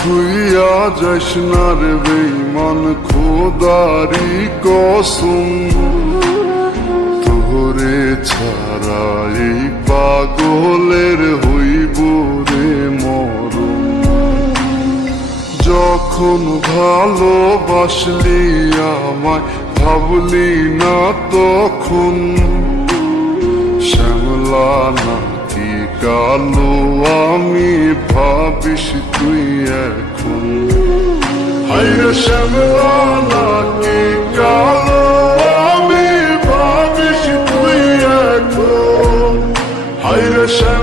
থুইয়া যাস না বেইমান খোদারি কসম। তোরে ছাড়া এই পাগলের হইব রে মরণ। যখন ভালোবাসলি আমায়, ভাবলি না তখন শ্যামলা নাকি কালো, আমি ভাবিস তুই এখন। হাইরে শ্যামলা কে কালো, আমি ভাবিস তুই এখন। হাইরে শ্যামলা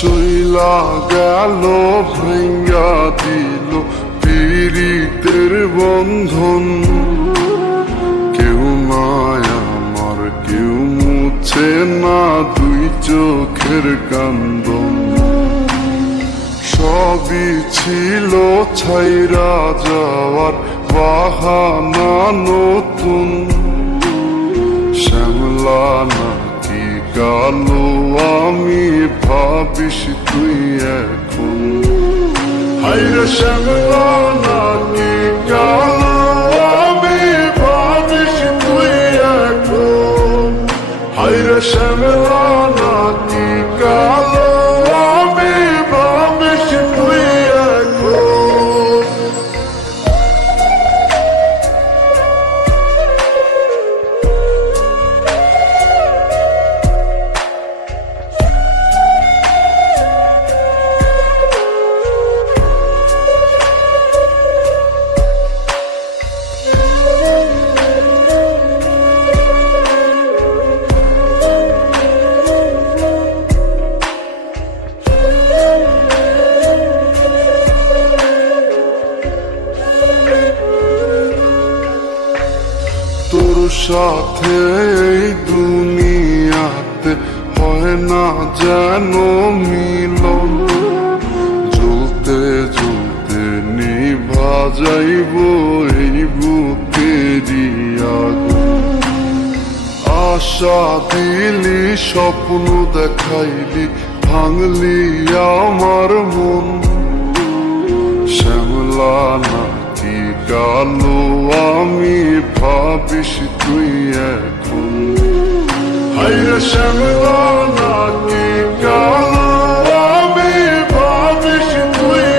চইলা গেল ভেঙ্গা দিল পীড়িতের বন্ধন। কেউ নাই আমার কেউ মুছে না দুই চোখের কান্দন। সবই ছিল ছাইরা যাওয়ার বাহানা নতুন। শ্যামলা কালো আমি, ভাবিস তুই এখন। হাইরে শ্যামলা নাকি কালো আমি ভাবিস তুই এখন। হাইরে শ্যামলা সাথে এই দুনিয়াতে হয় না যেন মিলন। জ্বলতে জ্বলতে নিভা যাইব এই আশা দিলি, স্বপ্ন দেখাইলি, ভাঙলি আমার মন। শ্যামলা নাকি কালো আমি ভাবিস তুই এখন হাইরে শ্যামলা নাকি কালো আমি ভাবিস তুই